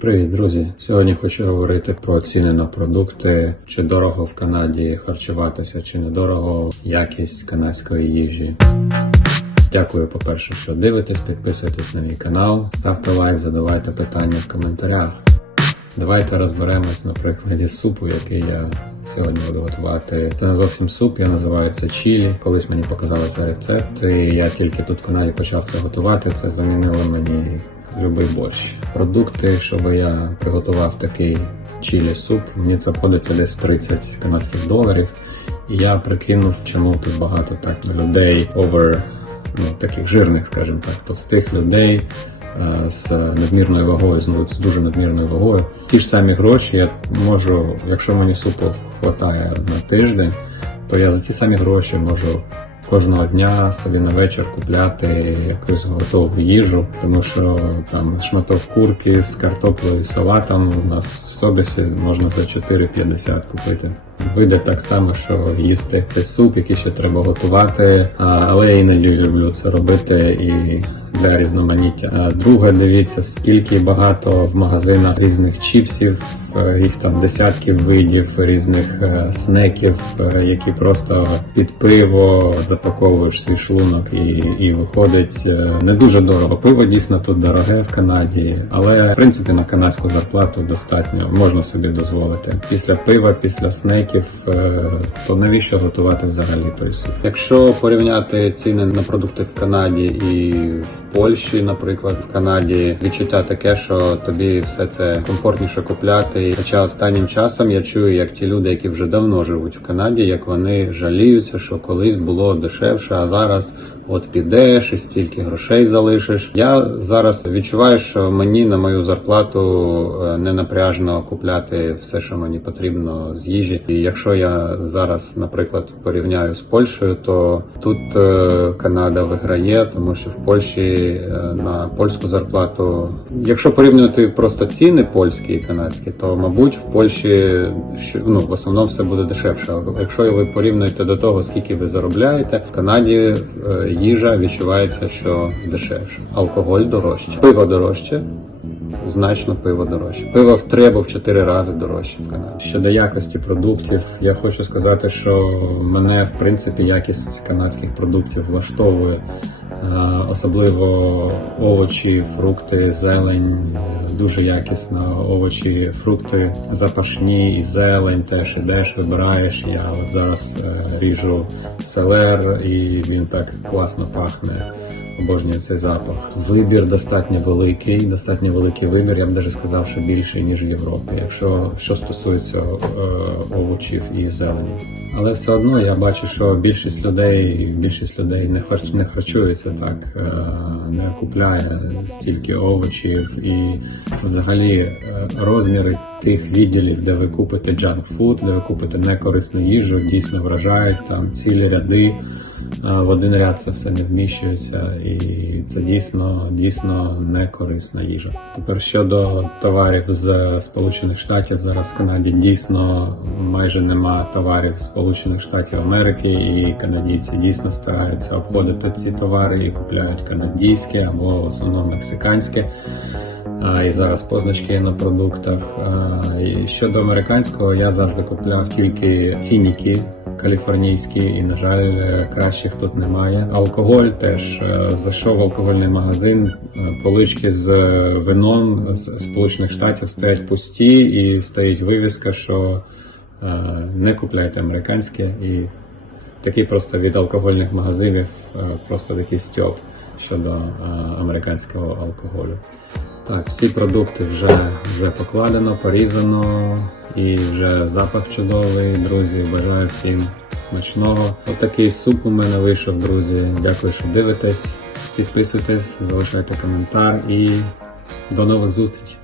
Привіт, друзі! Сьогодні хочу говорити про ціни на продукти, чи дорого в Канаді харчуватися, чи недорого якість канадської їжі. Дякую, по-перше, що дивитесь, підписуйтесь на мій канал, ставте лайк, задавайте питання в коментарях. Давайте розберемось на прикладі супу, який я сьогодні буду готувати. Це не зовсім суп, я називаю це чілі. Колись мені показали цей рецепт, і я тільки тут в каналі почав це готувати. Це замінило мені любий борщ. Продукти, щоб я приготував такий чілі суп, мені це обходиться десь в 30 канадських доларів. І я прикинув, чому тут багато так людей over, ну таких жирних, скажімо так, товстих людей з надмірною вагою, з з дуже надмірною вагою. Ті ж самі гроші я можу, якщо мені супу вистачає на тиждень, то я за ті самі гроші можу кожного дня собі на вечір купляти якусь готову їжу, тому що там шматок курки з картоплею і салатом у нас в Собісі можна за 4,50 купити. Вийде так само, що їсти цей суп, який ще треба готувати, але я іноді люблю це робити і для різноманіття. Друге, дивіться, скільки багато в магазинах різних чіпсів, е, їх там десятків видів різних е, снеків, е, які просто під пиво запаковуєш свій шлунок і, і виходить не дуже дорого. Пиво дійсно тут дороге в Канаді, але в принципі на канадську зарплату достатньо можна собі дозволити. Після пива, після снеків, е, то навіщо готувати взагалі той суп? Якщо порівняти ціни на продукти в Канаді і в Польщі, наприклад, в Канаді відчуття таке, що тобі все це комфортніше купляти. Хоча останнім часом я чую, як ті люди, які вже давно живуть в Канаді, як вони жаліються, що колись було дешевше, а зараз от підеш і стільки грошей залишиш. Я зараз відчуваю, що мені на мою зарплату е, не напряжно купляти все, що мені потрібно з їжі. І якщо я зараз, наприклад, порівняю з Польщею, то тут е, Канада виграє, тому що в Польщі е, на польську зарплату, якщо порівнювати просто ціни польські і канадські, то мабуть в Польщі ну в основному все буде дешевше. Якщо ви порівнюєте до того, скільки ви заробляєте, в Канаді е, їжа відчувається, що дешевше. Алкоголь дорожче, пиво дорожче. Значно пиво дорожче. Пиво в три або в чотири рази дорожче в Канаді. Щодо якості продуктів, я хочу сказати, що мене в принципі якість канадських продуктів влаштовує. Е, Особливо овочі, фрукти, зелень, дуже якісно. Овочі, фрукти запашні і зелень теж ідеш, вибираєш. Я от зараз е, ріжу селер, і він так класно пахне. Обожнюю цей запах. Вибір достатньо великий, достатньо великий вибір. Я б навіть сказав, що більший ніж в Європі, якщо що стосується е, овочів і зелені. Але все одно я бачу, що більшість людей, більшість людей не харч не харчується так, е, не купляє стільки овочів і взагалі е, розміри тих відділів, де ви купите джанк-фуд, де ви купите некорисну їжу, дійсно вражають там цілі ряди. А В один ряд це все не вміщується, і це дійсно дійсно не корисна їжа. Тепер щодо товарів з Сполучених Штатів, зараз в Канаді дійсно майже нема товарів Сполучених Штатів Америки, і канадійці дійсно стараються обходити ці товари і купляють канадійське або в основному мексиканське. А, І зараз позначки є на продуктах. А, І щодо американського, я завжди купляв тільки фініки каліфорнійські, і, на жаль, е, кращих тут немає. Алкоголь теж е, зайшов в алкогольний магазин, е, полички з вином з Сполучених Штатів стоять пусті, і стоїть вивіска, що не купляйте американське. І такий просто від алкогольних магазинів, просто такий стьоп щодо американського алкоголю. Так, всі продукти вже, вже покладено, порізано і вже запах чудовий. Друзі, бажаю всім смачного. Отакий суп у мене вийшов, друзі. Дякую, що дивитесь. Підписуйтесь, залишайте коментар і до нових зустрічей.